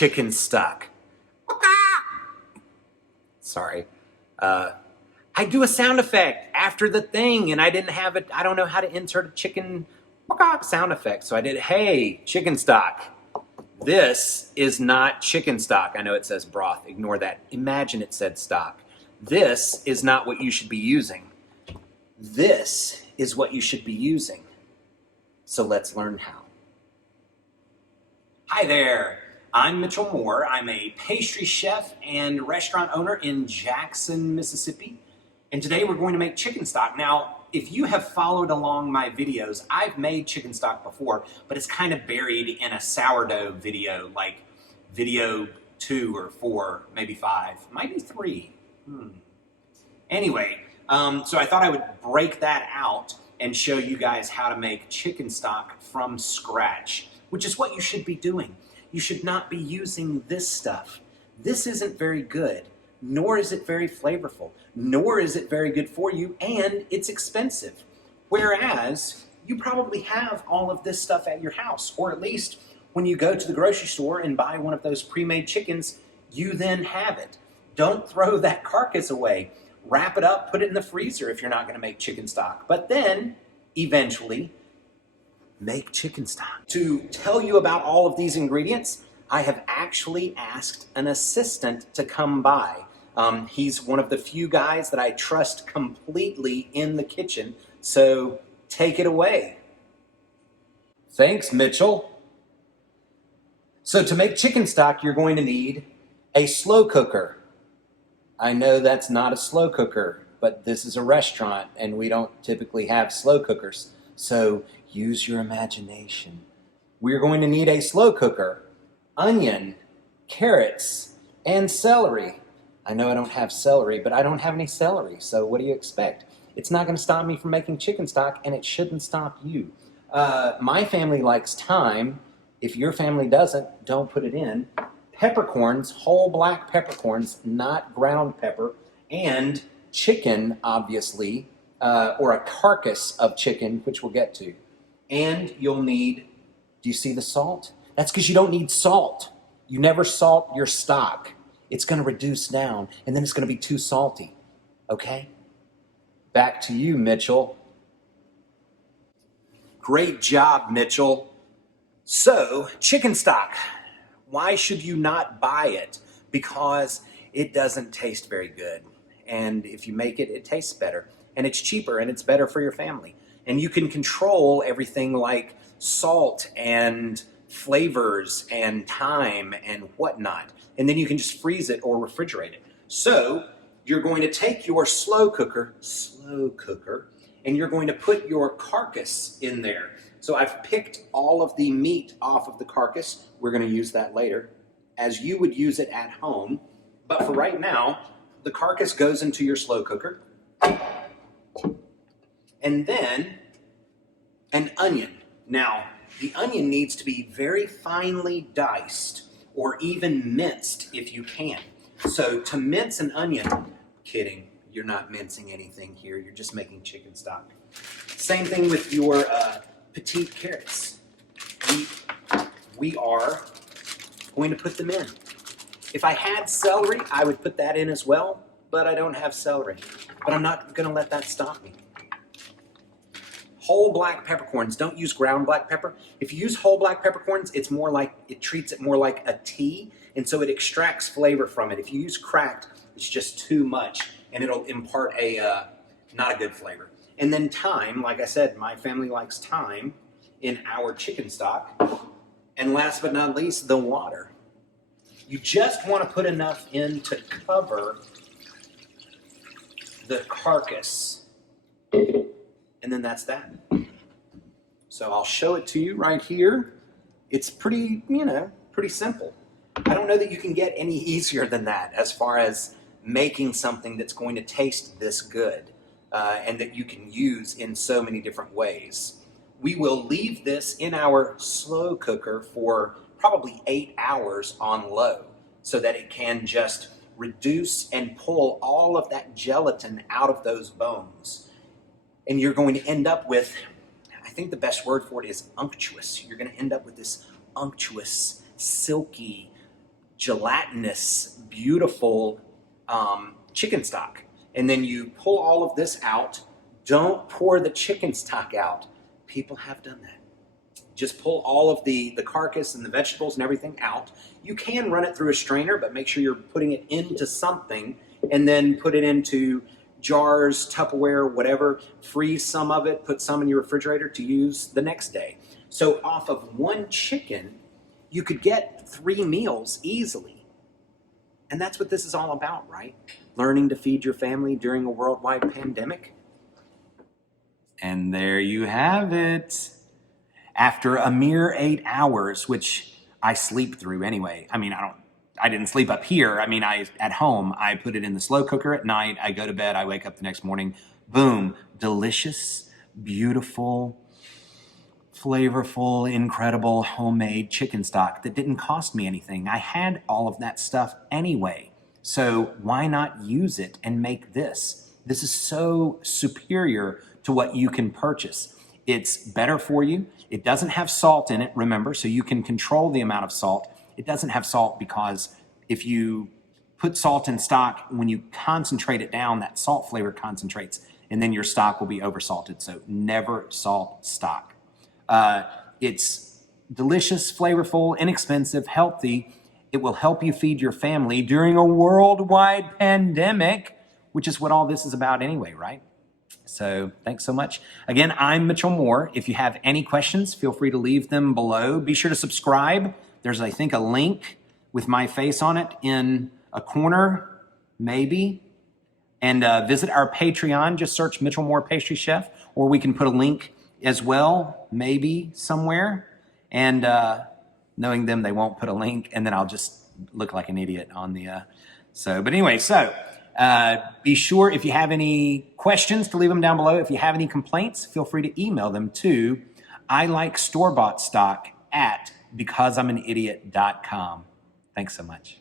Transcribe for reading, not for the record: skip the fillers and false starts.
chicken stock. Sorry. I do a sound effect after the thing, and I didn't have it. I don't know how to insert a chicken sound effect. So I did, hey, chicken stock. This is not chicken stock. I know it says broth. Ignore that. Imagine it said stock. This is not what you should be using. This is what you should be using. So let's learn how. Hi there. I'm Mitchell Moore. I'm a pastry chef and restaurant owner in Jackson, Mississippi. And today we're going to make chicken stock. Now, if you have followed along my videos, I've made chicken stock before, but it's kind of buried in a sourdough video, like video 2 or 4, maybe 5, maybe 3. Anyway, so I thought I would break that out and show you guys how to make chicken stock from scratch, which is what you should be doing. You should not be using this stuff. This isn't very good, nor is it very flavorful, nor is it very good for you, and it's expensive. Whereas, you probably have all of this stuff at your house, or at least when you go to the grocery store and buy one of those pre-made chickens, you then have it. Don't throw that carcass away. Wrap it up, put it in the freezer if you're not going to make chicken stock. But then, eventually, make chicken stock. To tell you about all of these ingredients, I have actually asked an assistant to come by. He's one of the few guys that I trust completely in the kitchen, so take it away. Thanks, Mitchell. So to make chicken stock, you're going to need a slow cooker. I know that's not a slow cooker, but this is a restaurant and we don't typically have slow cookers. So use your imagination. We're going to need a slow cooker, onion, carrots, and celery. I know I don't have celery, but I don't have any celery, so what do you expect? It's not going to stop me from making chicken stock, and it shouldn't stop you. My family likes thyme. If your family doesn't, don't put it in. Peppercorns, whole black peppercorns, not ground pepper, and chicken, obviously, or a carcass of chicken, which we'll get to. And you'll need, do you see the salt? That's because you don't need salt. You never salt your stock. It's going to reduce down, and then it's going to be too salty. Okay? Back to you, Mitchell. Great job, Mitchell. So, chicken stock. Why should you not buy it? Because it doesn't taste very good. And if you make it, it tastes better. And it's cheaper, and it's better for your family. And you can control everything like salt and flavors and thyme and whatnot. And then you can just freeze it or refrigerate it. So you're going to take your slow cooker, and you're going to put your carcass in there. So I've picked all of the meat off of the carcass. We're going to use that later, as you would use it at home. But for right now, the carcass goes into your slow cooker. And then an onion. Now, the onion needs to be very finely diced, or even minced if you can. So to mince an onion, kidding, you're not mincing anything here, you're just making chicken stock. Same thing with your petite carrots. We are going to put them in. If I had celery, I would put that in as well, but I don't have celery. But I'm not going to let that stop me. Whole black peppercorns. Don't use ground black pepper. If you use whole black peppercorns, it's more like, it treats it more like a tea, and so it extracts flavor from it. If you use cracked, it's just too much, and it'll impart a not a good flavor. And then thyme, like I said, my family likes thyme in our chicken stock. And last but not least, the water. You just want to put enough in to cover the carcass. And then that's that. So I'll show it to you right here. It's pretty, pretty simple. I don't know that you can get any easier than that as far as making something that's going to taste this good and that you can use in so many different ways. We will leave this in our slow cooker for probably 8 hours on low so that it can just reduce and pull all of that gelatin out of those bones. And you're going to end up with, I think the best word for it is unctuous. You're going to end up with this unctuous, silky, gelatinous, beautiful chicken stock. And then you pull all of this out. Don't pour the chicken stock out. People have done that. Just pull all of the carcass and the vegetables and everything out. You can run it through a strainer, but make sure you're putting it into something and then put it into jars, Tupperware, whatever. Freeze some of it, put some in your refrigerator to use the next day. So off of one chicken, you could get 3 meals easily. And that's what this is all about, right? Learning to feed your family during a worldwide pandemic. And there you have it. After a mere 8 hours, which I sleep through anyway. I mean, I didn't sleep up here. I mean, at home, I put it in the slow cooker at night. I go to bed. I wake up the next morning. Boom. Delicious, beautiful, flavorful, incredible homemade chicken stock that didn't cost me anything. I had all of that stuff anyway. So why not use it and make this? This is so superior to what you can purchase. It's better for you. It doesn't have salt in it, remember, so you can control the amount of salt. It doesn't have salt because if you put salt in stock, when you concentrate it down, that salt flavor concentrates, and then your stock will be oversalted. So never salt stock. It's delicious, flavorful, inexpensive, healthy. It will help you feed your family during a worldwide pandemic, which is what all this is about anyway, right? So thanks so much. Again, I'm Mitchell Moore. If you have any questions, feel free to leave them below. Be sure to subscribe. There's, I think, a link with my face on it in a corner, maybe. And visit our Patreon. Just search Mitchell Moore Pastry Chef, or we can put a link as well, maybe somewhere. And knowing them, they won't put a link, and then I'll just look like an idiot on the... But anyway, be sure if you have any questions to leave them down below. If you have any complaints, feel free to email them to ilikestore-bought-stock@becauseI'manidiot.com. Thanks so much.